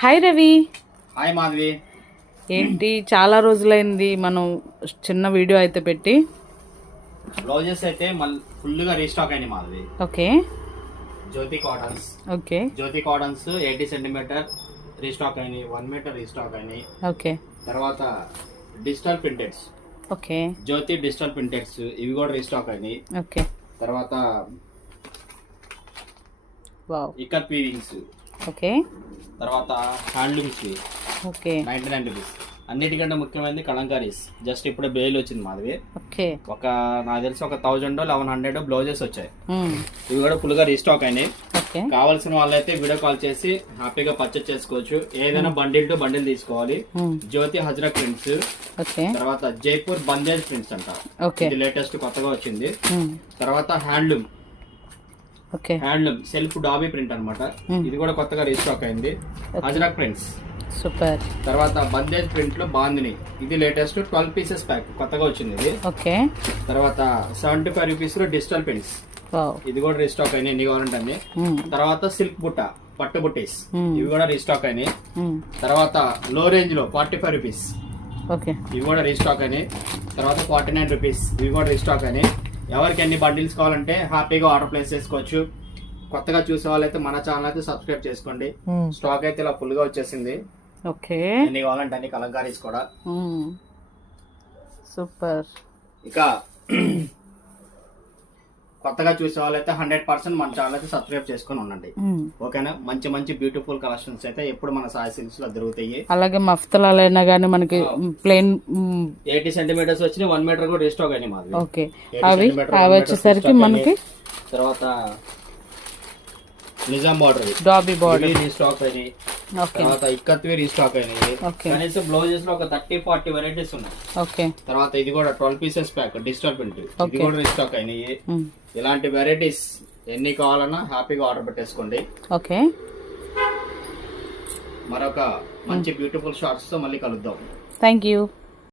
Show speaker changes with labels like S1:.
S1: Hi Ravi
S2: hi Madhavi
S1: ఏంటి? చాలా రోజులైంది మనం చిన్న వీడియో అయితే పెట్టి.
S2: బ్లౌజెస్ అయితే మళ్ళీ ఫుల్గా రీస్టాక్ అయినాయి Madhavi.
S1: Okay.
S2: Jyothi cottons
S1: okay.
S2: Jyothi cottons eighty centimeter restock అయినాయి వన్ మీటర్ రీస్టాక్ అయినాయి.
S1: ఓకే.
S2: తర్వాత digital printeds
S1: okay.
S2: Jyothi digital printeds ఇవి కూడా రీస్టాక్ అయినాయి.
S1: ఓకే.
S2: తర్వాత
S1: వావ్
S2: ఇక్కత్ వీవింగ్స్
S1: ఓకే.
S2: తర్వాత handlooms
S1: okay.
S2: Ninety nine rupees. అన్నిటికంటే ముఖ్యమైనది కలంకారీస్ జస్ట్ ఇప్పుడే బేల్ వచ్చింది మాధవి
S1: ఓకే.
S2: ఒక నాకు తెలిసి ఒక థౌజండ్ లెవెన్ హండ్రెడ్ బ్లౌజెస్ వచ్చాయి. ఇవి కూడా ఫుల్గా రీస్టాక్ అయినాయి. కావాల్సిన వాళ్ళైతే వీడియో కాల్ చేసి హ్యాపీగా పర్చేస్ చేసుకోవచ్చు. ఏదైనా బండిల్ టు బండిల్ తీసుకోవాలి. జ్యోతి హజరా ప్రింట్స్ తర్వాత జైపూర్ బందేజ్ ప్రింట్స్ అంట.
S1: ఓకే.
S2: ఇది లేటెస్ట్ కొత్తగా వచ్చింది. తర్వాత handloom. Handloom self dobby print అన్నమాట.
S1: Hmm.
S2: ఇది కూడా కొత్తగా రీస్టాక్ అయింది. హజరాక్ ప్రింట్స్.
S1: సూపర్.
S2: తర్వాత బందేజ్ ప్రింట్లో బాందిని. ఇది లేటెస్ట్ ట్వెల్వ్ పీసెస్ ప్యాక్ కొత్తగా వచ్చింది ఇది.
S1: ఓకే.
S2: తర్వాత సెవెంటీ ఫైవ్ రూపీస్లో డిజిటల్ ప్రింట్స్ ఇది కూడా రీస్టాక్ అయినాయి ఎన్ని కావాలంటే అన్ని. తర్వాత సిల్క్ బుట్ట పట్టు బుట్టీస్. ఇవి కూడా రీస్టాక్ అయినాయి. తర్వాత లో రేంజ్లో ఫార్టీ ఫైవ్ రూపీస్
S1: ఓకే.
S2: ఇవి కూడా రీస్టాక్ అయినాయి. తర్వాత ఫార్టీ నైన్ రూపీస్ ఇవి కూడా రీస్టాక్ అయినాయి. ఎవరికి ఎన్ని బండిల్స్ కావాలంటే హ్యాపీగా ఆర్డర్ ప్లేస్ చేసుకోవచ్చు. కొత్తగా చూసే వాళ్ళైతే మన ఛానల్ అయితే సబ్స్క్రైబ్ చేసుకోండి. స్టాక్ అయితే ఇలా ఫుల్గా వచ్చేసింది.
S1: ఓకే.
S2: ఎన్ని కావాలంటే అన్ని కలంకారీస్ కూడా.
S1: సూపర్
S2: ఇక కొత్తగా చూసే వాళ్ళైతే హండ్రెడ్ పర్సెంట్ మన ఛానల్ అయితే సబ్స్క్రైబ్ చేసుకొని ఉండండి. ఓకేనా? మంచి మంచి బ్యూటిఫుల్ కలెక్షన్స్ అయితే ఎప్పుడు మన సాయి సిల్క్స్లో దొరుకుతాయి.
S1: అలాగే మఫ్తలాలైనా కానీ మనకి ప్లెయిన్
S2: ఎయిటీ సెంటీమీటర్స్ వచ్చినాయి వన్ మీటర్ కూడా రీస్టాక్ అయినాయి మాది.
S1: ఓకే.
S2: 80
S1: అవి? అవి వచ్చేసరికి మనకి.
S2: తర్వాత Nizam border
S1: dobby body
S2: restock అయినాయి. తర్వాత ఇక్కత్వి రీస్టాక్ అయినాయి
S1: ఓకే.
S2: కనీసం బ్లౌజెస్లో ఒక థర్టీ ఫార్టీ వెరైటీస్ ఉన్నాయి.
S1: ఓకే.
S2: తర్వాత ఇది కూడా twelve pieces pack digital print ఇది. కూడా రీస్టాక్ అయినాయి. ఇలాంటి వెరైటీస్ ఎన్ని కావాలన్నా హ్యాపీగా ఆర్డర్ పెట్టేసుకోండి.
S1: ఓకే.
S2: మరొక మంచి బ్యూటిఫుల్ షార్ట్స్తో మళ్ళీ కలుద్దాం.
S1: Thank you